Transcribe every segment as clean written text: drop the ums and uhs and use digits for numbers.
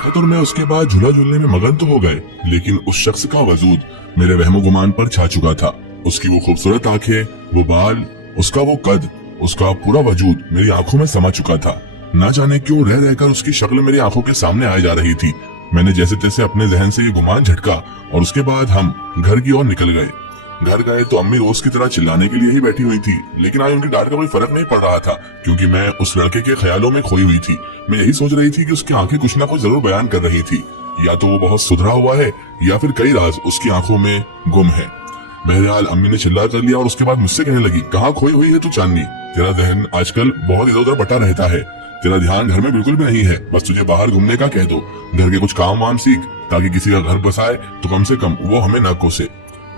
निखत और मैं उसके बाद झूला झूलने में मगन तो हो गए, लेकिन उस शख्स का वजूद मेरे वहमो गुमान पर छा चुका था। उसकी वो खूबसूरत आंखें, वो बाल, उसका वो कद, उसका पूरा वजूद मेरी आंखों में समा चुका था। ना जाने क्यों रह रहकर उसकी शक्ल मेरी आंखों के सामने आ जा रही थी। मैंने जैसे तैसे अपने जहन से ये गुमान झटका और उसके बाद हम घर की ओर निकल गए। घर गए तो अम्मी रोज की तरह चिल्लाने के लिए ही बैठी हुई थी, लेकिन आज उनकी डांट का कोई फर्क नहीं पड़ रहा था, क्योंकि मैं उस लड़के के ख्यालों में खोई हुई थी। मैं यही सोच रही थी कि उसकी आंखें कुछ ना कुछ जरूर बयान कर रही थी, या तो वो बहुत सुधरा हुआ है या फिर कई राज उसकी आंखों में गुम है। बहरहाल अम्मी ने चिल्ला कर लिया और उसके बाद मुझसे कहने लगी, कहाँ खोई हुई है तू चांदनी? तेरा जहन आजकल बहुत इधर उधर बटा रहता है, तेरा ध्यान घर में बिल्कुल भी नहीं है। बस तुझे बाहर घूमने का कह दो, घर के कुछ काम वाम सीख, ताकि किसी का घर बसाए तो कम से कम वो हमें न कोसे।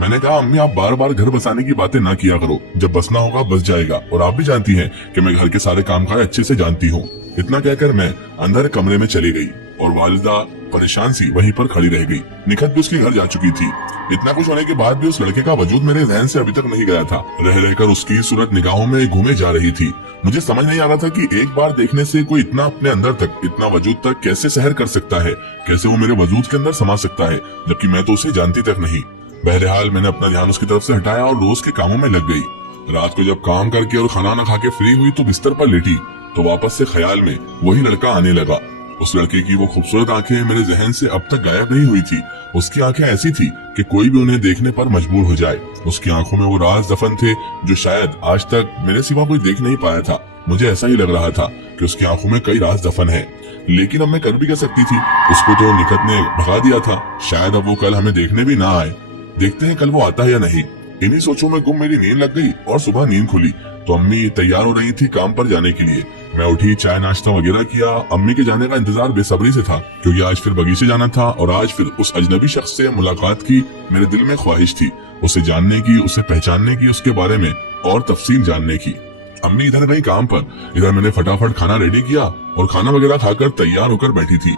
मैंने कहा, अम्मी आप बार बार घर बसाने की बातें ना किया करो, जब बसना होगा बस जाएगा, और आप भी जानती हैं कि मैं घर के सारे काम काज अच्छे से जानती हूँ। इतना कहकर मैं अंदर कमरे में चली गई और वालिदा परेशान सी वहीं पर खड़ी रह गई। निखत भी उसके घर जा चुकी थी। इतना कुछ होने के बाद भी उस लड़के का वजूद मेरे जहन से अभी तक नहीं गया था। रह रहकर उसकी सूरत निगाहों में घूमे जा रही थी। मुझे समझ नहीं आ रहा था कि एक बार देखने से कोई इतना अपने अंदर तक, इतना वजूद तक कैसे सहर कर सकता है, कैसे वो मेरे वजूद के अंदर समा सकता है, जबकि मैं तो उसे जानती तक नहीं। बहरहाल मैंने अपना ध्यान उसकी तरफ से हटाया और रोज के कामों में लग गई। रात को जब काम करके और खाना न खा के फ्री हुई तो बिस्तर पर लेटी तो वापस से ख्याल में वही लड़का आने लगा। उस लड़के की वो खूबसूरत आंखें मेरे जहन से अब तक गायब नहीं हुई थी। उसकी आंखें ऐसी थी कि कोई भी उन्हें देखने पर मजबूर हो जाए। उसकी आंखों में वो राज दफन थे जो शायद आज तक मेरे सिवा कोई देख नहीं पाया था। मुझे ऐसा ही लग रहा था कि उसकी आंखों में कई राज दफन है, लेकिन अब मैं कर भी क्या सकती थी? उसको तो निखत ने भगा दिया था, शायद अब वो कल हमें देखने भी ना आए। देखते हैं कल वो आता है या नहीं। इन्हीं सोचों में गुम मेरी नींद लग गई और सुबह नींद खुली तो अम्मी तैयार हो रही थी काम पर जाने के लिए। मैं उठी, चाय नाश्ता वगैरह किया। अम्मी के जाने का इंतजार बेसब्री से था, क्योंकि आज फिर बगीचे जाना था और आज फिर उस अजनबी शख्स से मुलाकात की मेरे दिल में ख्वाहिश थी, उसे जानने की, उसे पहचानने की, उसके बारे में और तफसील जानने की। अम्मी इधर गई काम पर, इधर मैंने फटाफट खाना रेडी किया और खाना वगैरह खाकर तैयार होकर बैठी थी।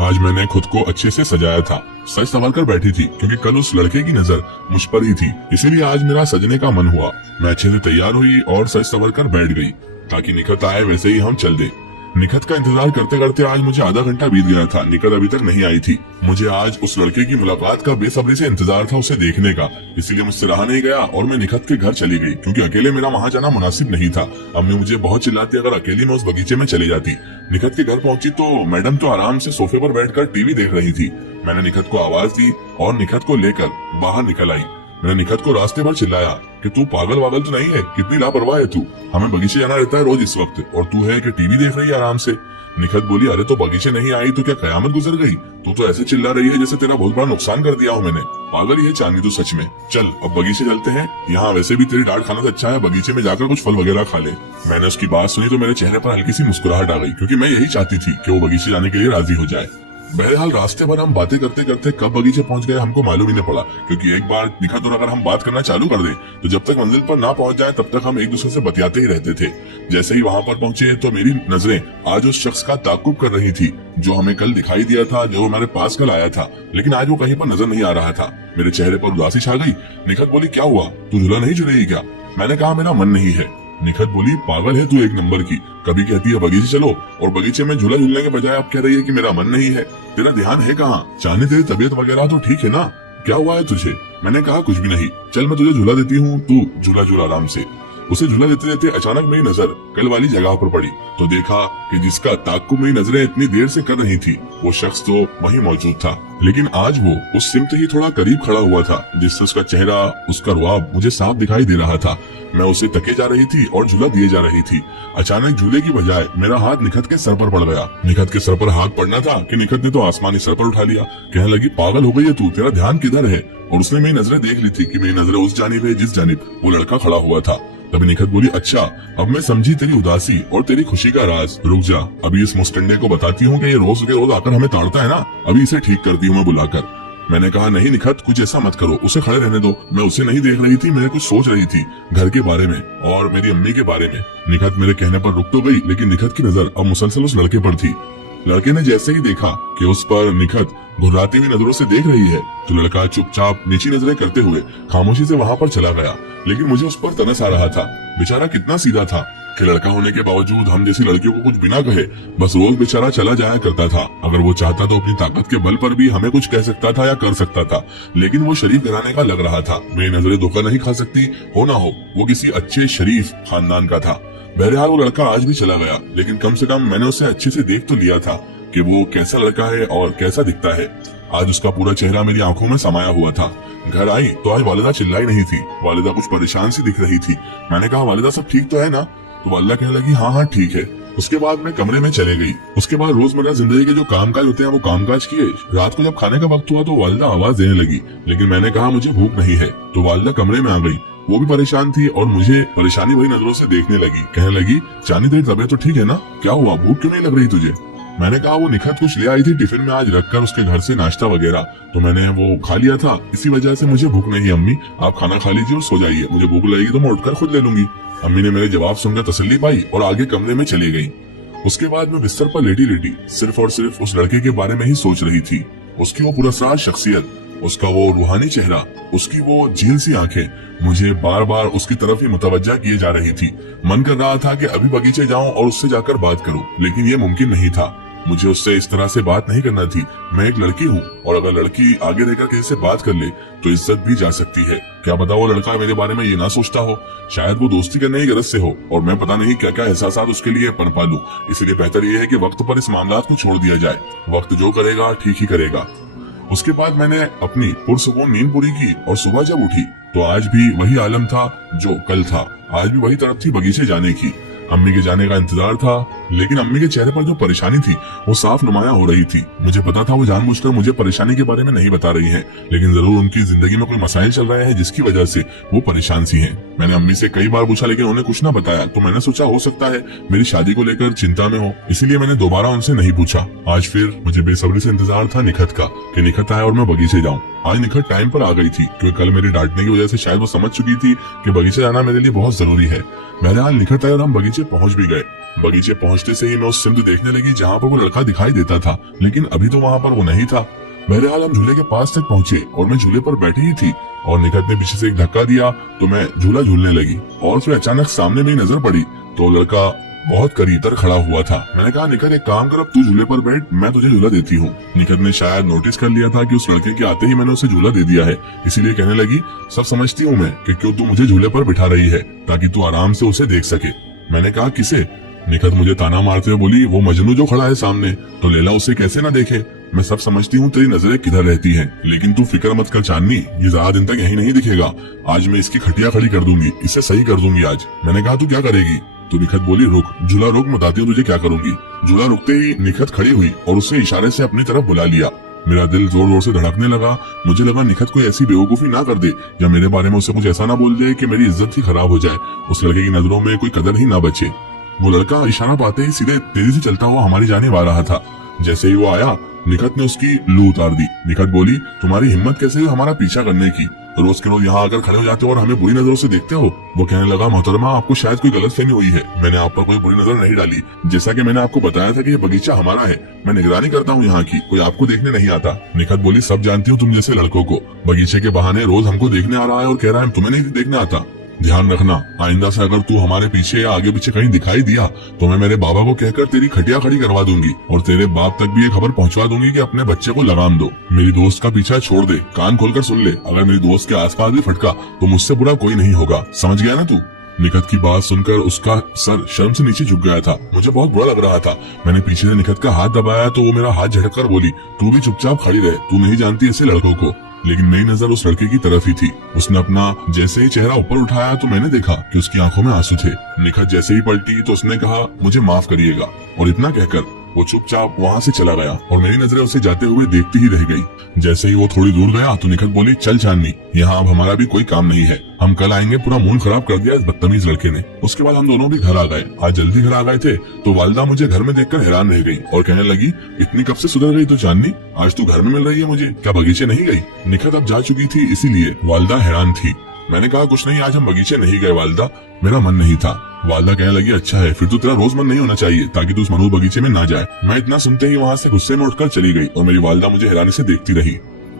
आज मैंने खुद को अच्छे से सजाया था, सज संवर कर बैठी थी, क्योंकि कल उस लड़के की नजर मुझ पर ही थी, इसीलिए आज मेरा सजने का मन हुआ। मैं अच्छे से तैयार हुई और सज संवर कर बैठ गई ताकि निखत आए वैसे ही हम चल दे। निखत का इंतजार करते करते आज मुझे आधा घंटा बीत गया था। निखत अभी तक नहीं आई थी। मुझे आज उस लड़के की मुलाकात का बेसब्री से इंतजार था, उसे देखने का, इसीलिए मुझसे रहा नहीं गया और मैं निखत के घर चली गई, क्योंकि अकेले मेरा वहाँ जाना मुनासिब नहीं था। अम्मी मुझे बहुत चिल्लाती अगर अकेली मैं उस बगीचे में चली जाती। निखत के घर पहुंची तो मैडम तो आराम से सोफे पर बैठकर टीवी देख रही थी। मैंने निखत को आवाज दी और निखत को लेकर बाहर निकल आई। मैंने निखत को रास्ते पर चिल्लाया कि तू पागल वागल तो नहीं है, कितनी लापरवाह है तू, हमें बगीचे जाना रहता है रोज इस वक्त, और तू है कि टीवी देख रही है आराम से। निखत बोली, अरे तो बगीचे नहीं आई तो क्या कयामत गुजर गई? तू तो ऐसे चिल्ला रही है जैसे तेरा बहुत बड़ा नुकसान कर दिया हूँ मैंने। पागल ही है चांदनी तू सच में। चल अब बगीचे चलते हैं, यहाँ वैसे भी तेरी डांट खाना से अच्छा है बगीचे में जाकर कुछ फल वगैरह खा ले। मैंने उसकी बात सुनी तो मेरे चेहरे पर हल्की सी मुस्कुराहट आ गई, क्योंकि मैं यही चाहती थी कि वो बगीचे जाने के लिए राजी हो जाए। बहरहाल रास्ते भर हम बातें करते करते कब बगीचे पहुंच गए हमको मालूम ही नहीं पड़ा, क्योंकि एक बार निखत और अगर हम बात करना चालू कर दें तो जब तक मंजिल पर ना पहुंच जाए तब तक हम एक दूसरे से बतियाते ही रहते थे। जैसे ही वहां पर पहुंचे तो मेरी नजरें आज उस शख्स का ताकुब कर रही थी जो हमें कल दिखाई दिया था, जो हमारे पास कल आया था, लेकिन आज वो कहीं पर नजर नहीं आ रहा था। मेरे चेहरे पर उदासी छा गई। निखत बोली, क्या हुआ, तू झूला नहीं झूलेगी क्या? मैंने कहा, मेरा मन नहीं है। निखत बोली, पागल है तू एक नंबर की, कभी कहती है बगीचे चलो और बगीचे में झूला झूलने के बजाय अब कह रही है कि मेरा मन नहीं है। तेरा ध्यान है कहाँ? चांदनी तेरी तबीयत वगैरह तो ठीक है ना? क्या हुआ है तुझे? मैंने कहा, कुछ भी नहीं, चल मैं तुझे झूला देती हूँ, तू झूला झूला आराम से। उसे झूला देते देते अचानक मेरी नजर कल वाली जगह पर पड़ी तो देखा कि जिसका ताक्कुब मेरी नजरें इतनी देर से कर रही थी वो शख्स तो वहीं मौजूद था, लेकिन आज वो उस सिमत ही थोड़ा करीब खड़ा हुआ था, जिससे उसका चेहरा, उसका रुआब मुझे साफ दिखाई दे रहा था। मैं उसे तके जा रही थी और झूला दिए जा रही थी। अचानक झूले की बजाय मेरा हाथ निखत के सर पर पड़ गया। निखत के सर पर हाथ पड़ना था कि निखत ने तो आसमानी सर पर उठा लिया। कहने लगी, पागल हो गई है तू, तेरा ध्यान किधर है? और उसने मेरी नजरें देख ली थी कि मेरी नजरें उस जानिब है जिस जानिब वो लड़का खड़ा हुआ था। तभी निखत बोली, अच्छा अब मैं समझी तेरी उदासी और तेरी खुशी का राज। रुक जा, अभी इस मुस्टंडे को बताती हूँ कि ये रोज के रोज आकर हमें ताड़ता है ना, अभी इसे ठीक करती हूँ मैं बुलाकर। मैंने कहा, नहीं निखत, कुछ ऐसा मत करो, उसे खड़े रहने दो। मैं उसे नहीं देख रही थी, मैं कुछ सोच रही थी घर के बारे में और मेरी अम्मी के बारे में। निखत मेरे कहने पर रुक तो गई, लेकिन निखत की नजर अब मुसलसल उस लड़के पर थी। लड़के ने जैसे ही देखा कि उस पर निखत घुर्राती हुई नजरों से देख रही है तो लड़का चुपचाप नीची नजरें करते हुए खामोशी से वहाँ पर चला गया। लेकिन मुझे उस पर तरस आ रहा था। बेचारा कितना सीधा था, कि लड़का होने के बावजूद हम जैसी लड़कियों को कुछ बिना कहे बस रोज बेचारा चला जाया करता था। अगर वो चाहता तो अपनी ताकत के बल पर भी हमें कुछ कह सकता था या कर सकता था, लेकिन वो शरीफ घराने का लग रहा था। मेरी नजरें धोखा नहीं खा सकती, हो ना हो वो किसी अच्छे शरीफ खानदान का था। बहरहाल वो लड़का आज भी चला गया, लेकिन कम से कम मैंने उसे अच्छे से देख तो लिया था कि वो कैसा लड़का है और कैसा दिखता है। आज उसका पूरा चेहरा मेरी आंखों में समाया हुआ था। घर आई तो आज वालिदा चिल्लाई नहीं थी, वालिदा कुछ परेशान सी दिख रही थी। मैंने कहा वालिदा सब ठीक तो है ना? तो वालिदा कहने लगी हाँ हाँ ठीक है। उसके बाद मैं कमरे में चले गई। उसके बाद रोजमर्रा जिंदगी के जो कामकाज होते हैं वो कामकाज किए। रात को जब खाने का वक्त हुआ तो वालिदा आवाज देने लगी, लेकिन मैंने कहा मुझे भूख नहीं है। तो वालिदा कमरे में आ गई। वो भी परेशान थी और मुझे परेशानी भरी नजरों से देखने लगी। कहने लगी चांदी तेरी तबीयत तो ठीक है ना? क्या हुआ, भूख क्यों नहीं लग रही तुझे? मैंने कहा वो निखत कुछ ले आई थी टिफिन में आज रखकर उसके घर से नाश्ता वगैरह, तो मैंने वो खा लिया था, इसी वजह से मुझे भूख नहीं है। अम्मी आप खाना खा लीजिए और सो जाइए, मुझे भूख लगेगी तो मैं उठकर खुद ले लूंगी। अम्मी ने मेरे जवाब सुनकर तसल्ली पाई और आगे कमरे में चली गई। उसके बाद मैं बिस्तर पर लेटी लेटी सिर्फ और सिर्फ उस लड़के के बारे में ही सोच रही थी। उसकी वो पुरस्कार शख्सियत, उसका वो रूहानी चेहरा, उसकी वो झील सी आंखें मुझे बार बार उसकी तरफ ही मुतवज्जा किए जा रही थी। मन कर रहा था कि अभी बगीचे जाऊं और उससे जाकर बात करूं, लेकिन ये मुमकिन नहीं था। मुझे उससे इस तरह से बात नहीं करना थी। मैं एक लड़की हूँ और अगर लड़की आगे रहकर किसी से बात कर ले तो इज्जत भी जा सकती है। क्या पता वो लड़का मेरे बारे में ये ना सोचता हो, शायद वो दोस्ती करने की गरज से हो और मैं पता नहीं क्या क्या एहसासात उसके लिए पनपा लूं। इसलिए बेहतर ये है कि वक्त पर इस मामला को छोड़ दिया जाए। वक्त जो करेगा ठीक ही करेगा। उसके बाद मैंने अपनी पुरसुकून नींद पूरी की और सुबह जब उठी तो आज भी वही आलम था जो कल था। आज भी वही तरफ थी बगीचे जाने की। अम्मी के जाने का इंतजार था, लेकिन अम्मी के चेहरे पर जो परेशानी थी वो साफ नुमाया हो रही थी। मुझे पता था वो जानबूझकर मुझे परेशानी के बारे में नहीं बता रही हैं, लेकिन जरूर उनकी जिंदगी में कोई मसाइल चल रहे हैं जिसकी वजह से वो परेशान सी हैं। मैंने अम्मी से कई बार पूछा लेकिन उन्हें कुछ ना बताया, तो मैंने सोचा हो सकता है मेरी शादी को लेकर चिंता में हो, इसीलिए मैंने दोबारा उनसे नहीं पूछा। आज फिर मुझे बेसब्री से इंतजार था निखत का कि निखत आए और मैं बगीचे जाऊं। आज निखत टाइम पर आ गई थी, क्योंकि कल मेरी डांटने की वजह से शायद वो समझ चुकी थी कि बगीचे जाना मेरे लिए बहुत जरूरी है। बहरहाल निखत आए और हम बगीचे पहुंच भी गए। बगीचे पहुंचते से ही मैं उस सिमत देखने लगी जहाँ पर वो लड़का दिखाई देता था, लेकिन अभी तो वहाँ पर वो नहीं था। बहरहाल हम झूले के पास तक पहुंचे और मैं झूले पर बैठी ही थी और निखत ने पीछे से एक धक्का दिया तो मैं झूला झूलने लगी और फिर अचानक सामने मेरी नजर पड़ी तो लड़का बहुत करीब तर खड़ा हुआ था। मैंने कहा निखत एक काम कर, अब तू झूले पर बैठ, मैं तुझे झूला देती हूँ। निखत ने शायद नोटिस कर लिया था कि उस लड़के के आते ही मैंने उसे झूला दे दिया है, इसीलिए कहने लगी सब समझती हूँ मैं कि क्यों तू मुझे झूले पर बिठा रही है ताकि तू आराम से उसे देख सके। मैंने कहा किसे? निखत मुझे ताना मारते हुए बोली वो मजनू जो खड़ा है सामने, तो लैला उसे कैसे ना देखे। मैं सब समझती हूँ तेरी नजरें किधर रहती हैं, लेकिन तू फिक्र मत कर चांदनी, ये ज्यादा दिन तक यहीं नहीं दिखेगा। आज मैं इसकी खटिया खड़ी कर दूंगी, इसे सही कर दूंगी आज। मैंने कहा तू क्या करेगी? तो निखत बोली रुक, झूला रुक, बताती हूँ तुझे क्या करूंगी। झूला रुकते ही निखत खड़ी हुई और उसे इशारे से अपनी तरफ बुला लिया। मेरा दिल जोर जोर से धड़कने लगा। मुझे लगा निखत कोई ऐसी बेवकूफी ना कर दे या मेरे बारे में उसे कुछ ऐसा ना बोल दे कि मेरी इज्जत ही खराब हो जाए, उस लड़के की नजरों में कोई कदर ही ना बचे। वो लड़का इशारा पाते ही सीधे तेजी से चलता हुआ हमारी जानिब आ रहा था। जैसे ही वो आया निखत ने उसकी लू उतार दी। निखत बोली तुम्हारी हिम्मत कैसे है हमारा पीछा करने की? रोज के रोज यहाँ आकर खड़े हो जाते हो और हमें बुरी नजरों से देखते हो। वो कहने लगा मोहतरमा आपको शायद कोई गलतफहमी हुई है, मैंने आप पर कोई बुरी नजर नहीं डाली। जैसा कि मैंने आपको बताया था कि ये बगीचा हमारा है, मैं निगरानी करता हूँ यहाँ की, कोई आपको देखने नहीं आता। निखत बोली सब जानती हूँ तुम जैसे लड़कों को, बगीचे के बहाने रोज हमको देखने आ रहा है और कह रहा है तुम्हें नहीं देखने आता। ध्यान रखना आइंदा से अगर तू हमारे पीछे या आगे पीछे कहीं दिखाई दिया तो मैं मेरे बाबा को कहकर तेरी खटिया खड़ी करवा दूंगी और तेरे बाप तक भी ये खबर पहुंचवा दूंगी कि अपने बच्चे को लगाम दो। मेरी दोस्त का पीछा छोड़ दे, कान खोलकर सुन ले, अगर मेरी दोस्त के आसपास भी फटका तो मुझसे बुरा कोई नहीं होगा, समझ गया ना तू? निखत की बात सुनकर उसका सर शर्म से नीचे झुक गया था। मुझे बहुत बुरा लग रहा था। मैंने पीछे से निखत का हाथ दबाया तो वो मेरा हाथ झटक कर बोली तू भी चुपचाप खड़ी रहे, तू नहीं जानती ऐसे लड़कों को। लेकिन मेरी नजर उस लड़के की तरफ ही थी। उसने अपना जैसे ही चेहरा ऊपर उठाया तो मैंने देखा कि उसकी आंखों में आंसू थे। निखत जैसे ही पलटी तो उसने कहा मुझे माफ करिएगा, और इतना कहकर वो चुपचाप वहाँ से चला गया और मेरी नजरें उसे जाते हुए देखती ही रह गई। जैसे ही वो थोड़ी दूर गया तो निखत बोली चल चांदनी, यहाँ अब हमारा भी कोई काम नहीं है, हम कल आएंगे, पूरा मूड खराब कर दिया इस बदतमीज लड़के ने। उसके बाद हम दोनों भी घर आ गए। आज जल्दी घर आ गए थे तो वालिदा मुझे घर में देखकर हैरान रह गई और कहने लगी इतनी कब से सुधर गई तो चांदनी, आज तू घर में मिल रही है मुझे, क्या बगीचे नहीं गई? निखत अब जा चुकी थी इसीलिए वालिदा हैरान थी। मैंने कहा कुछ नहीं, आज हम बगीचे नहीं गए वालिदा, मेरा मन नहीं था। वालिदा कहने लगी अच्छा है, फिर तो तेरा रोज मन नहीं होना चाहिए ताकि तू उस मनहूस बगीचे में ना जाए। मैं इतना सुनते ही वहाँ से गुस्से में उठकर चली गई और मेरी वालिदा मुझे हैरानी से देखती रही।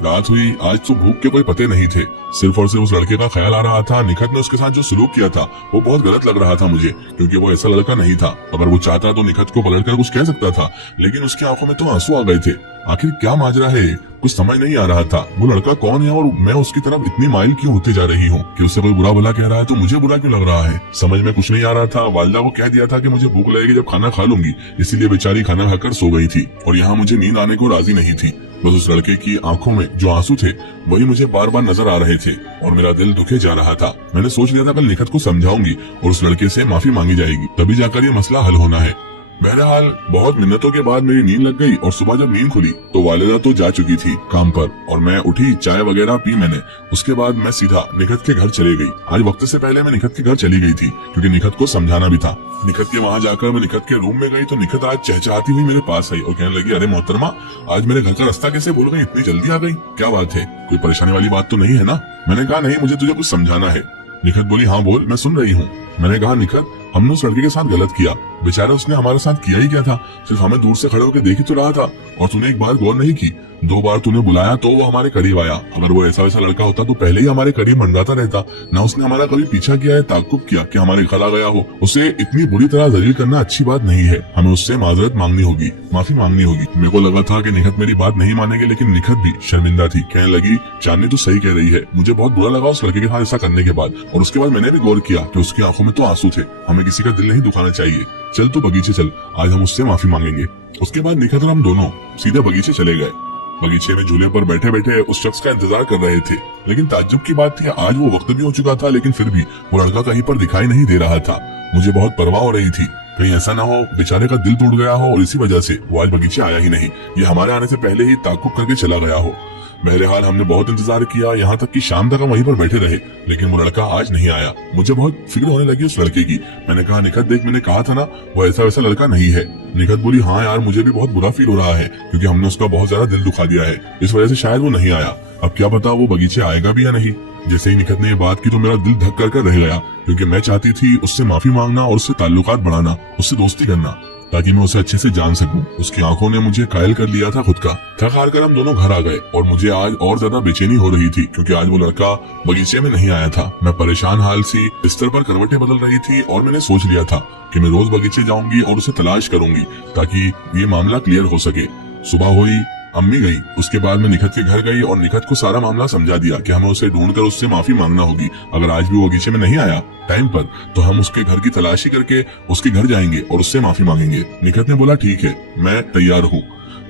रात हुई, आज तो भूख के कोई पते नहीं थे। सिर्फ और सिर्फ उस लड़के का ख्याल आ रहा था। निखत ने उसके साथ जो सलूक किया था वो बहुत गलत लग रहा था मुझे, क्योंकि वो ऐसा लड़का नहीं था। अगर वो चाहता तो निखत को पलट कर कुछ कह सकता था, लेकिन उसकी आंखों में तो आंसू आ गए थे। आखिर क्या माजरा है, कुछ समझ नहीं आ रहा था। वो लड़का कौन है और मैं उसकी तरफ इतनी माइल क्यों होते जा रही हूँ कि उससे कोई बुरा भला कह रहा है तो मुझे बुरा क्यों लग रहा है। समझ में कुछ नहीं आ रहा था। वालिदा को कह दिया था कि मुझे भूख लगेगी जब खाना खा लूंगी, इसीलिए बेचारी खाना खाकर सो गई थी और यहाँ मुझे नींद आने को राजी नहीं थी। बस उस लड़के की आंखों में जो आंसू थे वही मुझे बार बार नजर आ रहे थे और मेरा दिल दुखे जा रहा था। मैंने सोच लिया था कल निखत को समझाऊंगी और उस लड़के से माफी मांगी जाएगी, तभी जाकर ये मसला हल होना है। बहरहाल बहुत मिन्नतों के बाद मेरी नींद लग गई और सुबह जब नींद खुली तो वालिदा तो जा चुकी थी काम पर और मैं उठी, चाय वगैरह पी मैंने। उसके बाद मैं सीधा निखत के घर चले गई। आज वक्त से पहले मैं निखत के घर चली गई थी क्योंकि निखत को समझाना भी था। निखत के वहाँ जाकर मैं निखत के रूम में गई तो निखत आज चहचहाती हुई मेरे पास आई और कहने लगी, अरे मोहतरमा, आज मेरे घर का रास्ता कैसे भूल गई, इतनी जल्दी आ गई, क्या बात है, कोई परेशानी वाली बात तो नहीं है ना। मैंने कहा नहीं, मुझे तुझे कुछ समझाना है। निखत बोली, हाँ बोल, मैं सुन रही हूँ। मैंने कहा, निखत, हमने उस लड़के के साथ गलत किया। बेचारा उसने हमारे साथ किया ही क्या था, सिर्फ हमें दूर से खड़े होकर देख ही तो रहा था और तूने एक बार गौर नहीं की। 2 बार तूने बुलाया तो वो हमारे करीब आया। अगर वो ऐसा वैसा लड़का होता तो पहले ही हमारे करीब मंडराता रहता। ना उसने हमारा कभी पीछा किया है, ताकुब किया कि हमारे खला गया हो। उसे इतनी बुरी तरह जलील करना अच्छी बात नहीं है। हमें उससे माजरत मांगनी होगी, माफी मांगनी होगी। मेरे को लगा था कि निखत मेरी बात नहीं मानेगी, लेकिन निखत भी शर्मिंदा थी। कहने लगी, चांदनी तो सही कह रही है, मुझे बहुत बुरा लगा उस लड़के के साथ ऐसा करने के बाद। और उसके बाद मैंने भी गौर किया कि उसकी आंखों में तो आंसू थे। हमें किसी का दिल नहीं दुखाना चाहिए। चल तू बगीचे चल, आज हम उससे माफी मांगेंगे। उसके बाद निखत और हम दोनों सीधे बगीचे चले गए। बगीचे में झूले पर बैठे बैठे उस शख्स का इंतजार कर रहे थे, लेकिन ताज्जुब की बात थी आज वो वक्त भी हो चुका था, लेकिन फिर भी वो लड़का कहीं पर दिखाई नहीं दे रहा था। मुझे बहुत परवाह हो रही थी, कहीं ऐसा ना हो बेचारे का दिल टूट गया हो और इसी वजह से वो आज बगीचे आया ही नहीं, ये हमारे आने से पहले ही ताकुब करके चला गया हो। बहरहाल हमने बहुत इंतजार किया, यहाँ तक कि शाम तक हम वहीं पर बैठे रहे, लेकिन वो लड़का आज नहीं आया। मुझे बहुत फिक्र होने लगी उस लड़के की। मैंने कहा, निखत देख, मैंने कहा था ना वो ऐसा वैसा लड़का नहीं है। निखत बोली, हाँ यार, मुझे भी बहुत बुरा फील हो रहा है क्योंकि हमने उसका बहुत ज्यादा दिल दुखा दिया है, इस वजह से शायद वो नहीं आया। अब क्या पता वो बगीचे आएगा भी या नहीं। जैसे ही निखत ने ये बात की तो मेरा दिल धक कर रह गया, क्योंकि मैं चाहती थी उससे माफी मांगना और उससे ताल्लुकात बढ़ाना, उससे दोस्ती करना, ताकि मैं उसे अच्छे से जान सकूं। उसकी आंखों ने मुझे कायल कर लिया था खुद का। थक हार कर हम दोनों घर आ गए और मुझे आज और ज्यादा बेचैनी हो रही थी क्योंकि आज वो लड़का बगीचे में नहीं आया था। मैं परेशान हाल सी बिस्तर पर करवटें बदल रही थी और मैंने सोच लिया था कि मैं रोज बगीचे जाऊंगी और उसे तलाश करूंगी ताकि ये मामला क्लियर हो सके। सुबह हुई, अम्मी गई, उसके बाद मैं निखत के घर गई और निखत को सारा मामला समझा दिया कि हमें उसे ढूंढकर उससे माफी मांगना होगी। अगर आज भी वो बगीचे में नहीं आया टाइम पर तो हम उसके घर की तलाशी करके उसके घर जाएंगे और उससे माफी मांगेंगे। निखत ने बोला, ठीक है, मैं तैयार हूँ।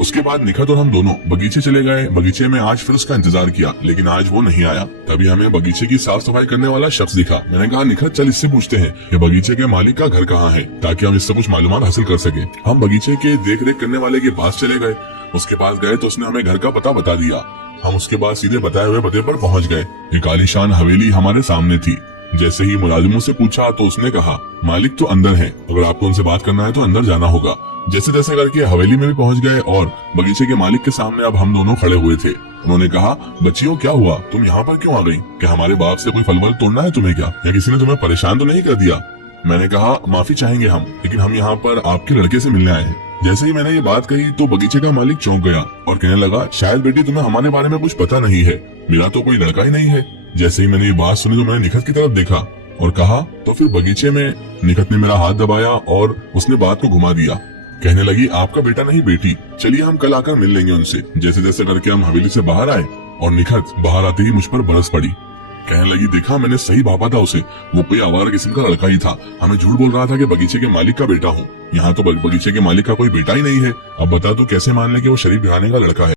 उसके बाद निखत और हम दोनों बगीचे चले गए। बगीचे में आज फिर उसका इंतजार किया, लेकिन आज वो नहीं आया। तभी हमें बगीचे की साफ सफाई करने वाला शख्स दिखा। मैंने कहा, निखत चल इससे पूछते हैं कि बगीचे के मालिक का घर कहाँ है, ताकि हम इससे कुछ मालूमात हासिल कर सके। हम बगीचे के देख रेख करने वाले के पास चले गए। उसके पास गए तो उसने हमें घर का पता बता दिया। हम उसके बाद सीधे बताए हुए पते पर पहुंच गए। एक आलीशान हवेली हमारे सामने थी। जैसे ही मुलाजिमों से पूछा तो उसने कहा, मालिक तो अंदर हैं, अगर आपको उनसे बात करना है तो अंदर जाना होगा। जैसे तैसे करके हवेली में भी पहुंच गए और बगीचे के मालिक के सामने अब हम दोनों खड़े हुए थे। उन्होंने कहा, बच्चियों क्या हुआ, तुम यहाँ पर क्यों आ गई? क्या हमारे बाप से कोई फल तोड़ना है तुम्हें क्या, या किसी ने तुम्हें परेशान तो नहीं कर दिया? मैंने कहा, माफी चाहेंगे हम, लेकिन हम यहाँ पर आपके लड़के से मिलने आए हैं। जैसे ही मैंने ये बात कही तो बगीचे का मालिक चौंक गया और कहने लगा, शायद बेटी तुम्हें हमारे बारे में कुछ पता नहीं है, मेरा तो कोई लड़का ही नहीं है। जैसे ही मैंने ये बात सुनी तो मैंने निखत की तरफ देखा और कहा, तो फिर बगीचे में। निखत ने मेरा हाथ दबाया और उसने बात को घुमा दिया। कहने लगी, आपका बेटा नहीं बेटी, चलिए हम कल आकर मिल लेंगे उनसे। जैसे जैसे करके हम हवेली से बाहर आए और निखत बाहर आते ही मुझ पर बरस पड़ी। कहने लगी, देखा मैंने सही भापा था उसे, वो कोई आवारा किस्म का लड़का ही था। हमें झूठ बोल रहा था कि बगीचे के मालिक का बेटा हूँ। यहाँ तो बगीचे के मालिक का कोई बेटा ही नहीं है। अब बता तू कैसे मान ले कि वो शरीफ घराने का लड़का है।